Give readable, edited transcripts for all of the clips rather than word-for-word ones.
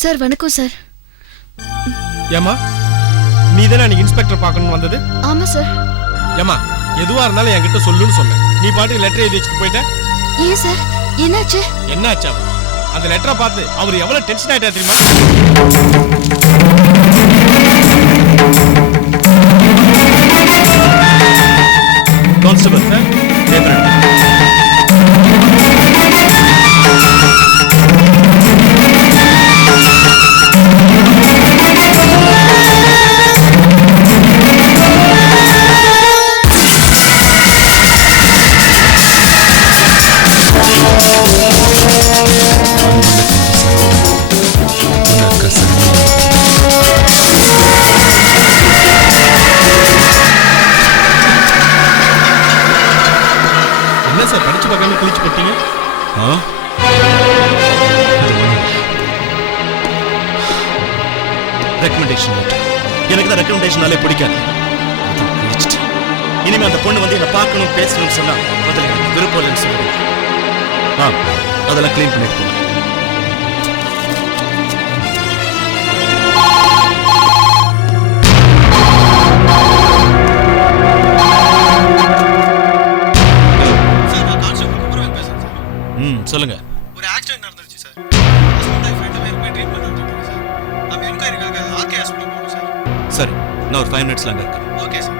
Sir வணக்கம் sir. ஏமா நீ தானே அன்னைக்கு இன்ஸ்பெக்டர் பார்க்கணும்னு வந்தது? ஆமா சார். ஏமா எதுவா இருந்தாலும் என்கிட்ட சொல்லுன்னு சொன்னேன். நீ பாட்டுக்கு லெட்டர் எழுதி வச்சுட்டு போயிட்ட. ஏன் சார் என்னாச்சு? என்னாச்சா? அந்த லெட்டரை பார்த்து அவர் எவ்வளவு டென்ஷன் ஆயிட்டா தெரியுமா? கான்ஸ்டபிள் சார், பேப்பர் கிழிச்சு போட்டீங்க. Recommendation letter. எனக்கு தான் ரெக்கமெண்டேஷனாலே பிடிக்காது. இனிமே அந்த பொண்ணு வந்து என்ன பார்க்கணும் பேசணும்னு சொன்னா முதல்ல எனக்கு விருப்பம் இல்லைன்னு சொல்லுவேன். அதெல்லாம் கிளீன் பண்ணிட்டு போங்க. சொல்லுங்க. ஒரு ஆக்சிடென்ட் நடந்துருச்சு சார். ஹஸ்பண்ட் அண்ட் ரெண்டு பேரும் போய் ட்ரீட்மென்ட் நடந்துருக்காங்க சார். நம்ம என்கொயரிக்காக ஆர்கே ஹாஸ்பிடல் போகணும் சார். சரி, நான் ஒரு 5 மினிட்ஸ்ல அங்க இருக்கேன். Okay sir.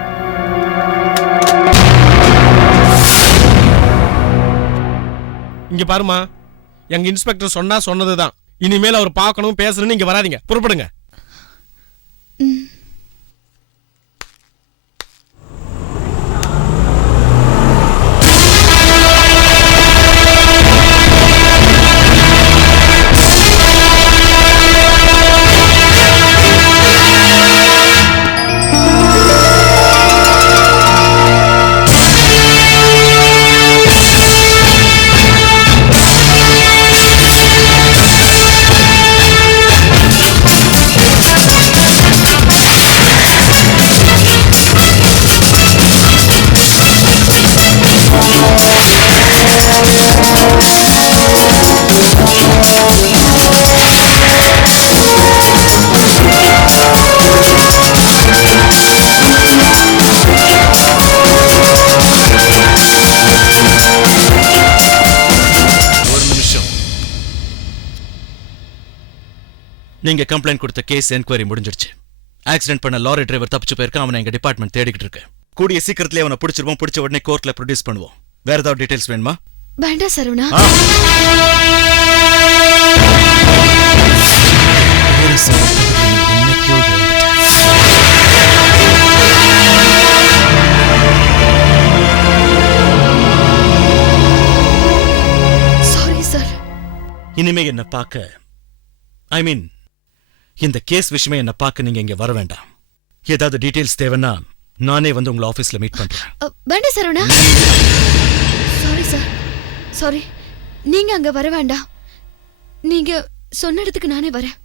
இங்க பாருமா, எங்க இன்ஸ்பெக்டர் சொன்னா சொன்னதுதான். இனிமேல் அவர் பார்க்கணும் பேசணும்னு இங்க வராதீங்க. புறப்படுங்க. நீங்க கம்ப்ளைண்ட் கொடுத்த கேஸ் என்கொயரி முடிஞ்சிருச்சு. ஆக்சிடென்ட் பண்ண லாரி டிரைவர் தப்பிச்சு போயிருக்கான். அவனை எங்க டிபார்ட்மெண்ட் தேடிக்கிட்டு இருக்கு. கூடிய சீக்கிரத்திலே அவனை பிடிச்சிருவோம். பிடிச்ச உடனே கோர்ட்ல ப்ரொடியூஸ் பண்ணுவோம். வேற ஏதாவது டீடைல்ஸ் வேணுமா? வேண்டாம் சரவணா. Sorry sir. இனிமே என்ன பார்க்க, ஐ மீன் இந்த கேஸ் விஷயமே என்ன பார்க்க நீங்க இங்க வர வேண்டாம். ஏதாவது டீடைல்ஸ் தேவைன்னா நானே வந்து உங்களை ஆபீஸ்ல மீட் பண்றேன். வேண்டாம் சரவணா. Sorry sir, sorry. நீங்க அங்க வர வேண்டாம். நீங்க சொன்ன இடத்துக்கு நானே வரேன்.